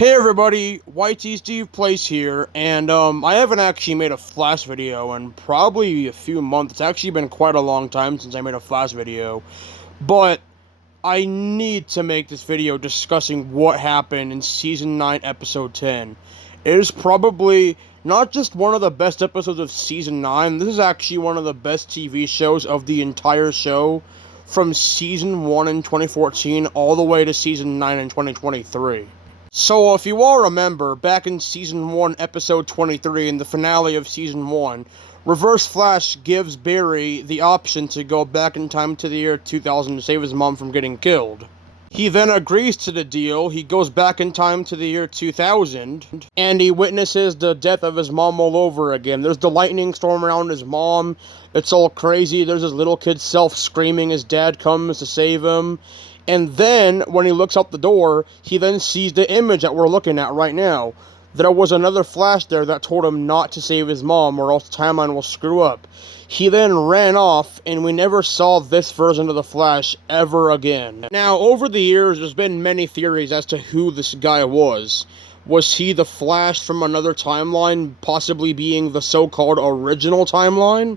Hey everybody, YT Steve Place here, and I haven't actually made a Flash video in probably a few months. It's actually been quite a long time since I made a Flash video, but I need to make this video discussing what happened in Season 9, Episode 10. It is probably not just one of the best episodes of Season 9, this is actually one of the best TV shows of the entire show, from Season 1 in 2014 all the way to Season 9 in 2023. So, if you all remember, back in Season 1, Episode 23, in the finale of Season 1, Reverse Flash gives Barry the option to go back in time to the year 2000 to save his mom from getting killed. He then agrees to the deal, he goes back in time to the year 2000, and he witnesses the death of his mom all over again. There's the lightning storm around his mom, it's all crazy, there's his little kid self screaming, his dad comes to save him. And then, when he looks out the door, he then sees the image that we're looking at right now. There was another Flash there that told him not to save his mom or else the timeline will screw up. He then ran off, and we never saw this version of the Flash ever again. Now, over the years, there's been many theories as to who this guy was. Was he the Flash from another timeline, possibly being the so-called original timeline?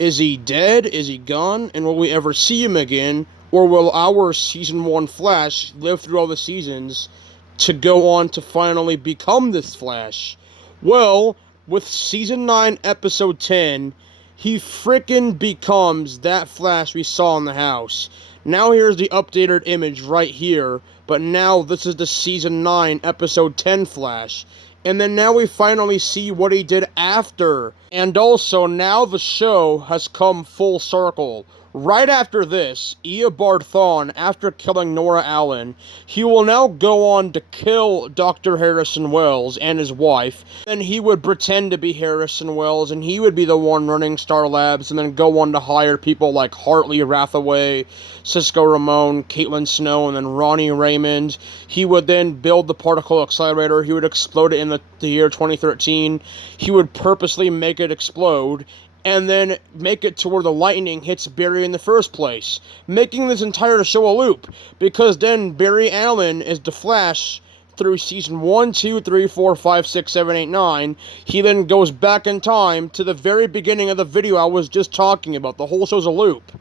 Is he dead? Is he gone? And will we ever see him again? Or will our Season 1 Flash live through all the seasons to go on to finally become this Flash? Well, with Season 9, Episode 10, he frickin' becomes that Flash we saw in the house. Now here's the updated image right here, but now this is the Season 9, Episode 10 Flash. And then now we finally see what he did after. And also, now the show has come full circle. Right after this, Eobard Thawne, after killing Nora Allen, he will now go on to kill Dr. Harrison Wells and his wife. Then he would pretend to be Harrison Wells, and he would be the one running Star Labs, and then go on to hire people like Hartley Rathaway, Cisco Ramon, Caitlin Snow, and then Ronnie Raymond. He would then build the particle accelerator. He would explode it in the year 2013. He would purposely make it explode, and then make it to where the lightning hits Barry in the first place, making this entire show a loop, because then Barry Allen is the Flash through Season 1, 2, 3, 4, 5, 6, 7, 8, 9. He then goes back in time to the very beginning of the video I was just talking about. The whole show's a loop.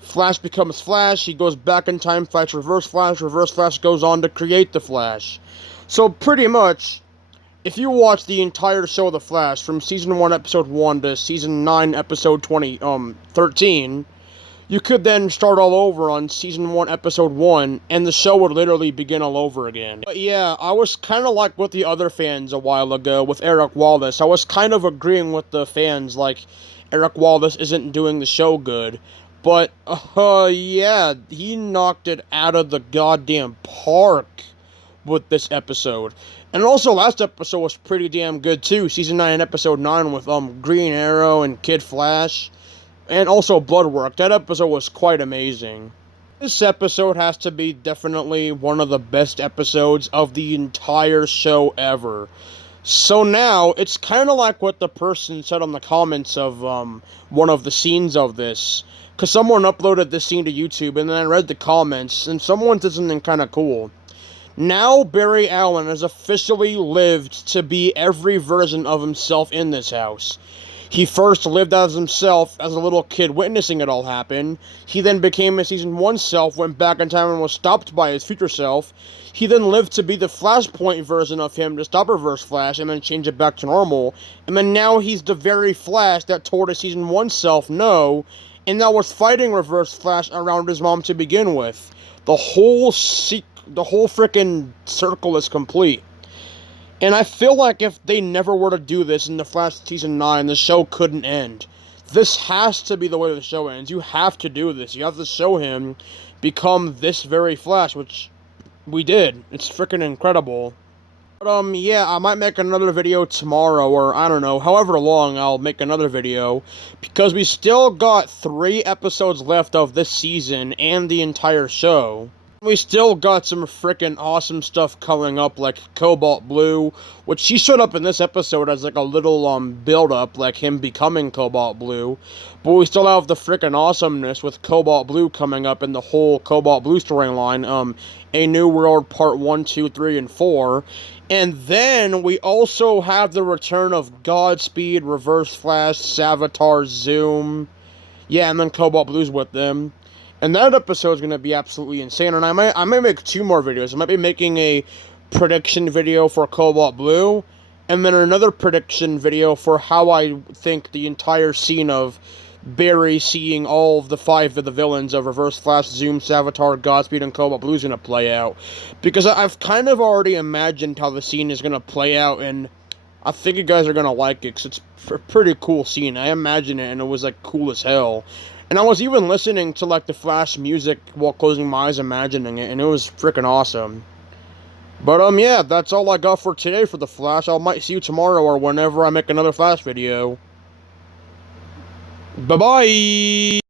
Flash becomes Flash, he goes back in time, fights Reverse Flash goes on to create the Flash. So pretty much, if you watch the entire show of The Flash, from Season 1, Episode 1 to Season 9, Episode 13, you could then start all over on Season 1, Episode 1, and the show would literally begin all over again. But yeah, I was kind of like with the other fans a while ago, with Eric Wallace. I was kind of agreeing with the fans, like, Eric Wallace isn't doing the show good. But, yeah, he knocked it out of the goddamn park with this episode. And also, last episode was pretty damn good too. Season 9, Episode 9 with Green Arrow and Kid Flash. And also Bloodwork. That episode was quite amazing. This episode has to be definitely one of the best episodes of the entire show ever. So now, it's kind of like what the person said on the comments of one of the scenes of this. Because someone uploaded this scene to YouTube, and then I read the comments, and someone did something kind of cool. Now Barry Allen has officially lived to be every version of himself in this house. He first lived as himself as a little kid witnessing it all happen. He then became his Season 1 self, went back in time and was stopped by his future self. He then lived to be the Flashpoint version of him to stop Reverse Flash and then change it back to normal. And then now he's the very Flash that told his Season 1 self no, and that was fighting Reverse Flash around his mom to begin with. The whole frickin' circle is complete. And I feel like if they never were to do this in The Flash Season 9, the show couldn't end. This has to be the way the show ends. You have to do this. You have to show him become this very Flash, which we did. It's frickin' incredible. But, yeah, I might make another video tomorrow, or I don't know, however long I'll make another video, because we still got 3 episodes left of this season and the entire show. We still got some freaking awesome stuff coming up, like Cobalt Blue, which she showed up in this episode as like a little build up, like him becoming Cobalt Blue. But we still have the freaking awesomeness with Cobalt Blue coming up in the whole Cobalt Blue storyline. A New World Part 1, 2, 3, and 4. And then we also have the return of Godspeed, Reverse Flash, Savitar, Zoom. Yeah, and then Cobalt Blue's with them. And that episode is going to be absolutely insane. And I might make 2 more videos. I might be making a prediction video for Cobalt Blue, and then another prediction video for how I think the entire scene of Barry seeing all of the 5 of the villains of Reverse Flash, Zoom, Savitar, Godspeed, and Cobalt Blue is going to play out. Because I've kind of already imagined how the scene is going to play out, and I think you guys are going to like it, because it's a pretty cool scene. I imagined it, and it was, like, cool as hell. And I was even listening to, like, the Flash music while closing my eyes imagining it, and it was freaking awesome. But, yeah, that's all I got for today for the Flash. I might see you tomorrow or whenever I make another Flash video. Bye-bye!